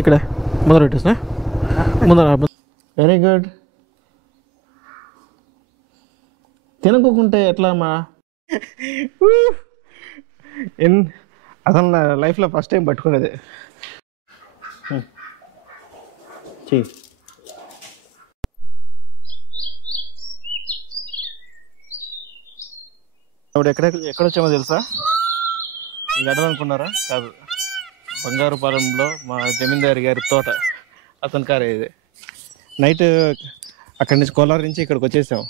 ఇక్కడ ముందర పెట్టేసిన ముందర. Very good. తినకుంటే ఎట్లా అమ్మా? అసలు నా లైఫ్లో ఫస్ట్ టైం పట్టుకునేది. చెయ్యి. ఇప్పుడు ఎక్కడొచ్చామో తెలుసా? గడవనుకున్నారా? కాదు, బంగారుపాలెంలో మా జమీందారు గారి తోట, అతని కారే ఇది. నైట్ అక్కడి నుంచి కోలార్ నుంచి ఇక్కడికి వచ్చేసాం.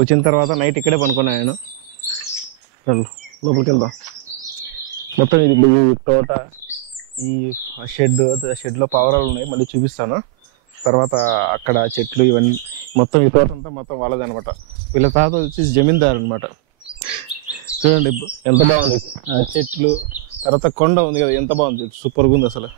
వచ్చిన తర్వాత నైట్ ఇక్కడే పనుకున్నాను. లోపలికి వెళ్దాం. మొత్తం ఇది తోట, ఈ షెడ్లో పావురాలు ఉన్నాయి, మళ్ళీ చూపిస్తాను. తర్వాత అక్కడ చెట్లు ఇవన్నీ మొత్తం ఈ తోట అంతా మొత్తం వాళ్ళదే అనమాట. వీళ్ళ తాత వచ్చేసి జమీందారు అనమాట. చూడండి ఎంత బాగుంది చెట్లు. తర్వాత కొండ ఉంది కదా, ఎంత బాగుంది, సూపర్గా ఉంది అసలు.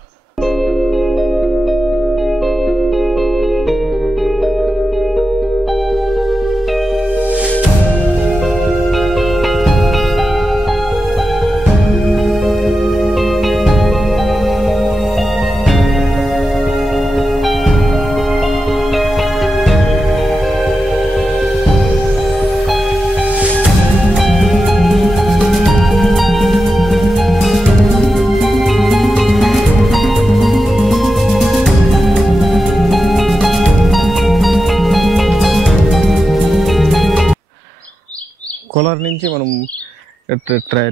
కోలార్ నుంచి మనం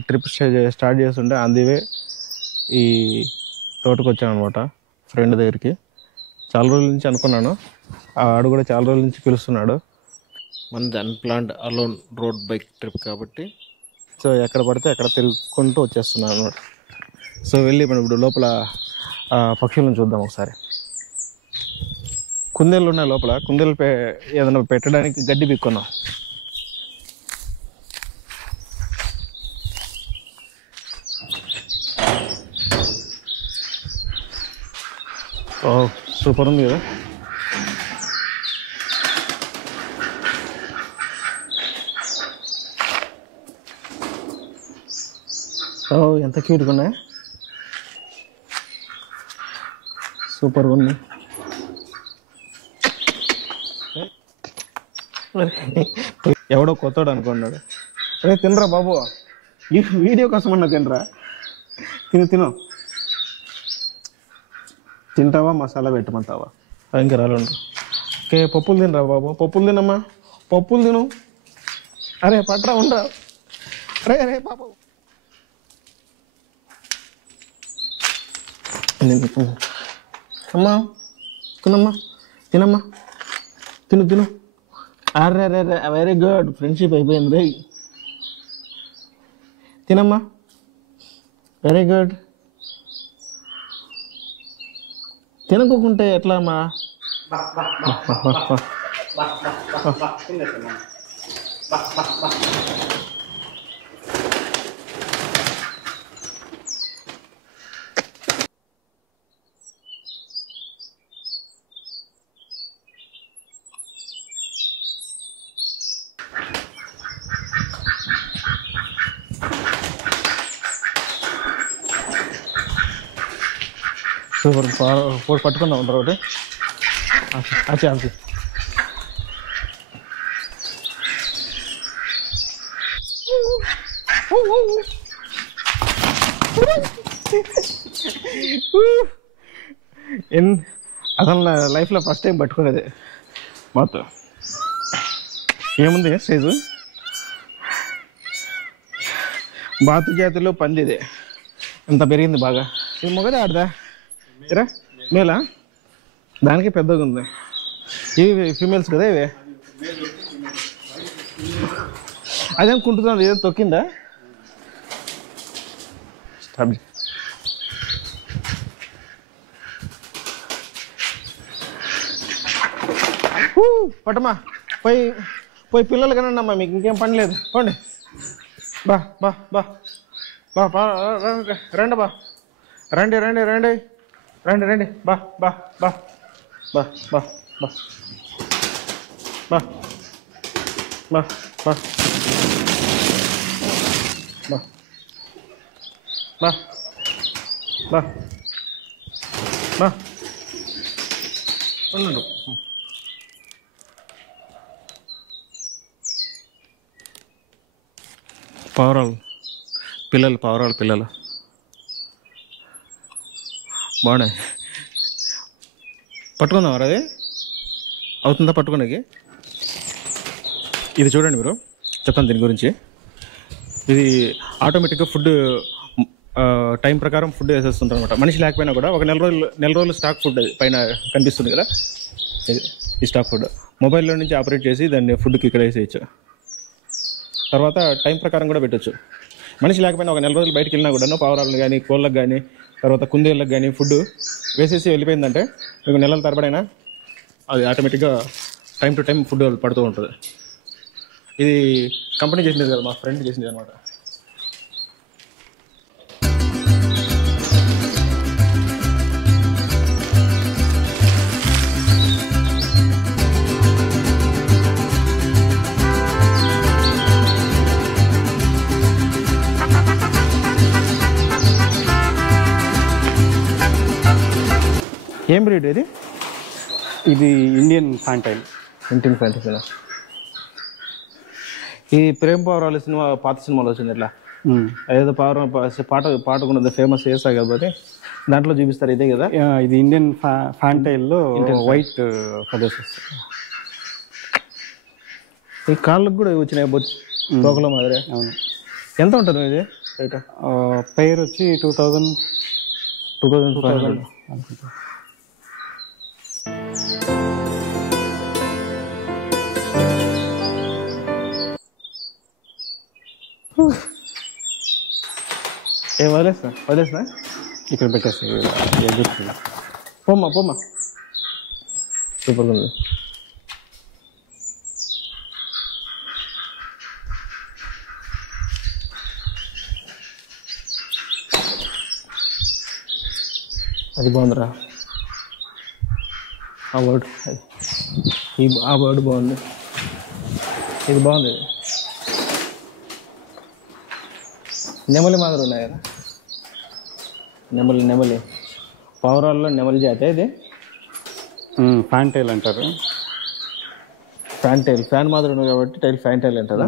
ట్రిప్ స్టార్ట్ చేస్తుంటే అందువే ఈ తోటకు వచ్చాను అనమాట, ఫ్రెండ్ దగ్గరికి. చాలా రోజుల నుంచి అనుకున్నాను, ఆడు కూడా చాలా రోజుల నుంచి పిలుస్తున్నాడు. మనది unplanned alone road bike trip కాబట్టి సో ఎక్కడ పడితే అక్కడ తిరుగుకుంటూ వచ్చేస్తున్నాను అనమాట. సో వెళ్ళి మనం ఇప్పుడు లోపల పక్షులను చూద్దాం ఒకసారి. కుందేళ్ళు ఉన్నాయి లోపల. కుందేళ్ళు ఏదైనా పెట్టడానికి గడ్డి పిక్కున్నాం. ఓ సూపర్ ఉంది కదా. ఓ ఎంత క్యూట్గా ఉన్నాయి, సూపర్గా ఉంది. ఎవడో కొత్తోడు అనుకున్నాడు. అరే తినరా బాబు, ఈ వీడియో కోసం అన్నా తినరా. తిను తింటావా, మసాలా పెట్టమంటావా? ఇంకా రాలండు. ఓకే పప్పులు తినరా బాబు, పప్పులు తినమ్మా, పప్పులు తిను. అరే పట్రా ఉండరా. అరే బాబు అమ్మా తినమ్మా, తినమ్మా, తిను. అరే వెరీ గుడ్, ఫ్రెండ్షిప్ అయిపోయింది రే. తినమ్మా, వెరీ గుడ్. తినకుంటే ఎట్లా అమ్మా? సూపర్. పట్టుకుందాం ఉంటారు ఒకటి. అచ్చి అసలు నా లైఫ్లో ఫస్ట్ టైం పట్టుకునేది మొత్తం. ఏముంది సైజు, బాతు జాతిలో పందిదే ఎంత పెరిగింది బాగా. ఇది మొగదే ఆడదా రా, మేలా? దానికి పెద్దగా ఉంది. ఇవి ఫీమేల్స్ కదా ఇవి. అదేం కుంటున్నది, ఏదో తొక్కిందా? పట్టమ్మా, పోయి పిల్లలు కనండి అమ్మా, మీకు ఇంకేం పని లేదు, పోండి. బా రండి బా, రండి బా. బా బా బా బా ఉండు. పావురాలు పిల్లలు బాగున్నాయి. పట్టుకుందాం అది అవుతుందా పట్టుకునేకి? ఇది చూడండి మీరు, చెప్తాను దీని గురించి. ఇది ఆటోమేటిక్గా ఫుడ్ టైం ప్రకారం ఫుడ్ వేసేస్తుంటారు అనమాట. మనిషి లేకపోయినా కూడా ఒక నెల రోజులు స్టాక్ ఫుడ్ అది పైన కనిపిస్తుంది కదా, ఈ స్టాక్ ఫుడ్ మొబైల్లో నుంచి ఆపరేట్ చేసి దాన్ని ఫుడ్కి ఇక్కడ వేసేయచ్చు. తర్వాత టైం ప్రకారం కూడా పెట్టచ్చు. మనిషి లేకపోయినా ఒక నెల రోజులు బయటకు వెళ్ళినా కూడా పావురాలను కానీ కోళ్ళకు కానీ తర్వాత కుందేళ్ళకి కానీ ఫుడ్ వేసేసి వెళ్ళిపోయిందంటే మీకు నెలల తరబడైనా అది ఆటోమేటిక్గా టైం టు టైం ఫుడ్ పడుతూ ఉంటుంది. ఇది కంపెనీ చేసినది కదా, మా ఫ్రెండ్ చేసింది అనమాట. ఏం బ్రీడ్ ఇది? ఇది ఇండియన్ ఫ్యాంటైల్. ఇండియన్ ఫ్యాంటైల్. ఈ ప్రేమ్ పావురాలు సినిమా పాత సినిమాలో వచ్చింది ఇట్లా, ఏదో పాట కూడా ఫేమస్ చేస్తా కాబట్టి దాంట్లో చూపిస్తారు. ఇదే కదా ఇది ఇండియన్ ఫ్యాంటైల్లో వైట్ ఫెదర్స్ వస్తాయి. ఈ కాళ్ళకు కూడా వచ్చినాయి తోకలో మాదిరి. అవును. ఎంత ఉంటుంది ఇది రేట్? పేరు వచ్చి 2500 అనుకుంటా. ఏ వదిలేస్తా ఇక్కడ పెట్టేసి పోమ్మా సూపర్గా ఉంది. అది బాగుందిరా, ఆ వర్డ్ బాగుంది. ఇది బాగుంది. నెమలి మాదిరి ఉన్నాయి కదా, నెమలి పావురాల్లో నెమలి జాతి. ఇది ఫ్యాంటైల్ అంటారు. ఫ్యాన్ మాదిరి ఉన్నాయి కాబట్టి ఫ్యాంటైల్ అంటారా?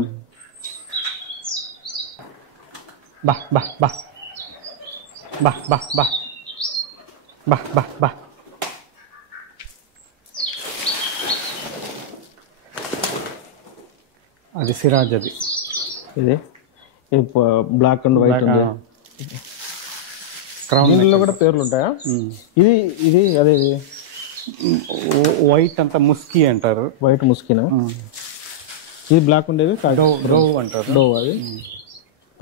బా బా బా బా బా బా బా బా బా. అది సిరాజ్. అది ఇది బ్లాక్ అండ్ వైట్ ఉంది. క్రౌన్లో కూడా పేర్లు ఉంటాయా? ఇది అదే ఇది వైట్ అంతా ముస్కీ అంటారు. వైట్ ముస్కీనా? ఇది బ్లాక్ ఉండేది డోవ్ అంటారు. డోవ్. అది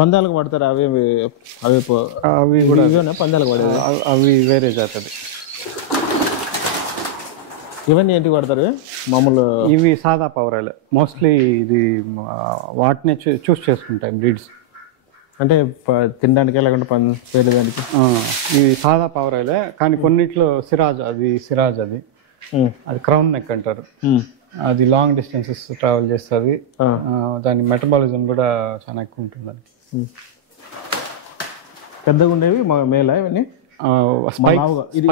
పందాలకు పడతారు. అవి కూడా పందాలకు పడేది. అవి వేరే జాతది. ఇవన్నీ ఏంటి పడతారు? మామూలు ఇవి సాదా పావురాలు మోస్ట్లీ. ఇది వాటిని చూస్ చేసుకుంటాయి బ్రీడ్స్. అంటే తినడానికి లేకుండా పేరేదానికి. ఇవి సాదా పావురాలే కానీ కొన్నిట్లో సిరాజ్. అది క్రౌన్ నెక్ అంటారు. అది లాంగ్ డిస్టెన్సెస్ ట్రావెల్ చేస్తుంది. దాని మెటబాలిజం కూడా చాలా ఎక్కువ ఉంటుంది. పెద్దగా ఉండేవి మేలా ఇవన్నీ? ఇది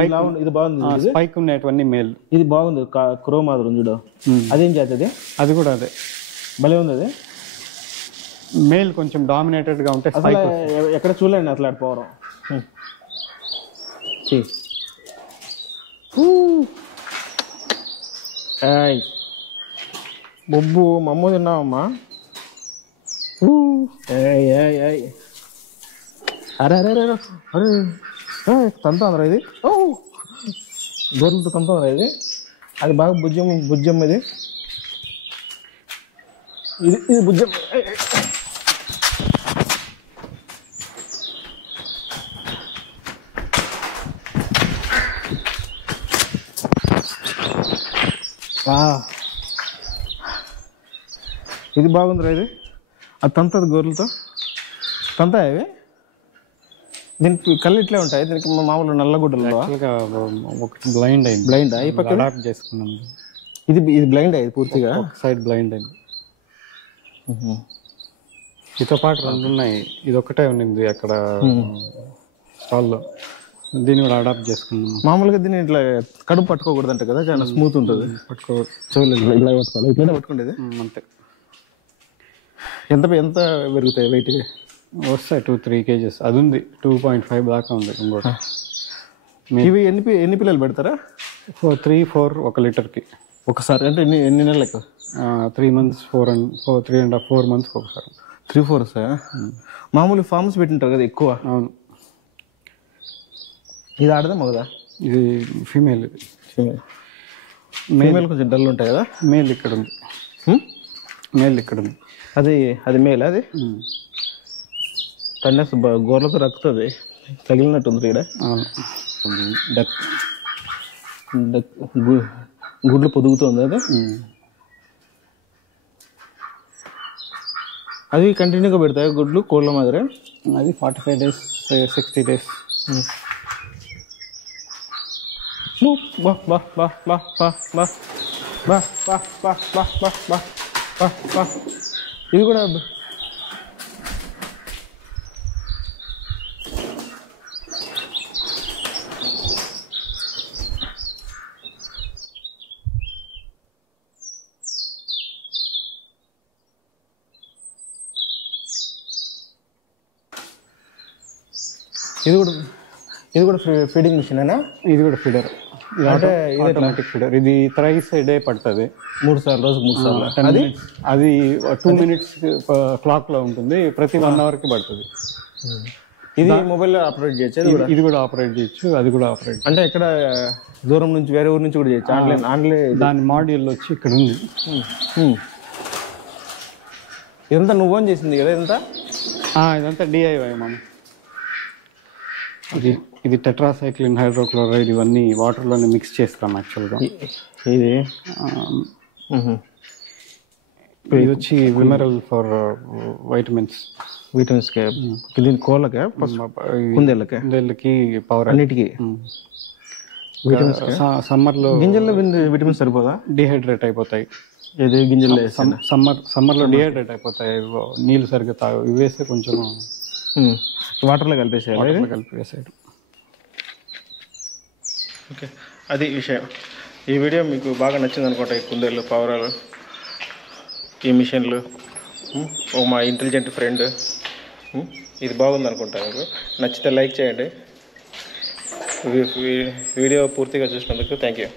బాగుంది. స్పైక్ ఉండేటివన్నీ మేల్. ఇది బాగుంది. క్రో మాదిరి చూడు. అదేం చేస్తుంది? అది కూడా అదే భలే ఉంది. అది మేల్ కొంచెం డామినేటెడ్ గా ఉంటే ఎక్కడ చూడండి అట్లా పోవడం. బొబ్బు మమ్మ తిన్నావమ్మా? అరే తంతరా ఇది. గొర్రెలతో తంతరా ఇది. అది బాగా భుజం ఇది భుజం. ఇది బాగుందిరా. ఇది అది తంతది గొర్రెలతో తంతాయి అవి. దీనికి కళ్ళు ఇట్లే ఉంటాయి. దీనికి మామూలు నల్లగుడ్డలు. ఒకటి బ్లైండ్ ఈ పక్క అడాప్ట్ చేసుకున్నాం. ఇది బ్లైండ్ అయ్యింది పూర్తిగా. ఒక సైడ్ బ్లైండ్ అయింది. మీతో పాటు 2 ఉన్నాయి, ఇది ఒకటే ఉన్నింది అక్కడ స్టాల్లో, దీన్ని కూడా అడాప్ట్ చేసుకున్నాం. మామూలుగా దీన్ని ఇట్లా కడుపు పట్టుకోకూడదు అంటే కదా, చాలా స్మూత్ ఉంటుంది. చూడలేదు ఇలా పట్టుకోవాలి, ఇట్లా పట్టుకుండేది అంతే. ఎంత ఎంత పెరుగుతాయి వెయిట్? వస్తాయి 2-3 kgs. అది ఉంది 2.5 దాకా ఉంది ఇంకోటి. ఇవి ఎన్ని పిల్లలు పెడతారా? 3-4 1 లీటర్కి ఒకసారి. అంటే ఎన్ని నెలలకు? 3 months 3.5-4 months ఒకసారి. 3-4 సార్. మామూలు ఫార్మ్స్ పెట్టింటారు కదా ఎక్కువ. అవును. ఇది ఆడదా మగదా? ఇది ఫీమేల్. ఫీమేల్ కొంచెం డల్ ఉంటాయి కదా. మేల్ ఇక్కడ ఉంది. మేల్ ఇక్కడ ఉంది. అది మేల్. అది కన్యాస్ గోర్లతో రక్కుతుంది, తగిలినట్టుంది ఇక్కడ. గుడ్లు పొదుగుతుంది అది. అది కంటిన్యూగా పెడతాయి గుడ్లు కోళ్ళ మాదిరి? అది 45 days 60 days. బా బా బా బా బా బా బా బా బా బా బా బా బా బా. ఇది కూడా ఇది కూడా ఫీడింగ్ మిషన్. ఇది కూడా ఫీడర్. అంటే ఆటోమేటిక్ ఫీడర్. ఇది థ్రైస్ ఏ డే పడుతుంది, 3 సార్లు, రోజుకు 3 సార్లు. అది 2 minutes క్లాక్ లో ఉంటుంది, ప్రతి 1 hour కి పడుతుంది. ఇది మొబైల్లో ఆపరేట్ చేయొచ్చు. ఇది కూడా ఆపరేట్ చేయొచ్చు, అది కూడా ఆపరేట్. అంటే ఇక్కడ దూరం నుంచి వేరే ఊరు నుంచి కూడా చేయొచ్చు. ఆన్లైన్ దాని మాడ్యూల్ వచ్చి ఇక్కడ ఉంది. ఇదంతా నువ్వు ఓన్ చేసింది కదా? ఇదంతా DIY మనం. ఇది టెట్రాసైక్లిన్ హైడ్రోక్లోరైడ్, ఇవన్నీ వాటర్లోనే మిక్స్ చేస్తాం యాక్చువల్గా. ఇది వచ్చి విమరల్ ఫర్ విటమిన్స్. దీని కోళ్ళకే, కుందేళ్ళకి, పవర్, అన్నిటికీ విటమిన్స్. సమ్మర్లో గింజల్లో విటమిన్స్ సరిపోదా? డిహైడ్రేట్ అయిపోతాయి. ఏది గింజల్లో సమ్మర్లో డిహైడ్రేట్ అయిపోతాయి, నీళ్ళు సరిగ్గా తాగు. ఇవి వేస్తే కొంచెం వాటర్లో కలిపేసేయాలి. ఓకే, అది విషయం. ఈ వీడియో మీకు బాగా నచ్చింది అనుకుంటా. ఈ కుందేళ్ళు, పావురాలు, ఈ మిషన్లు, మా ఇంటెలిజెంట్ ఫ్రెండ్, ఇది బాగుంది అనుకుంటా. మీకు నచ్చితే లైక్ చేయండి. వీడియో పూర్తిగా చూసినందుకు థ్యాంక్ యూ.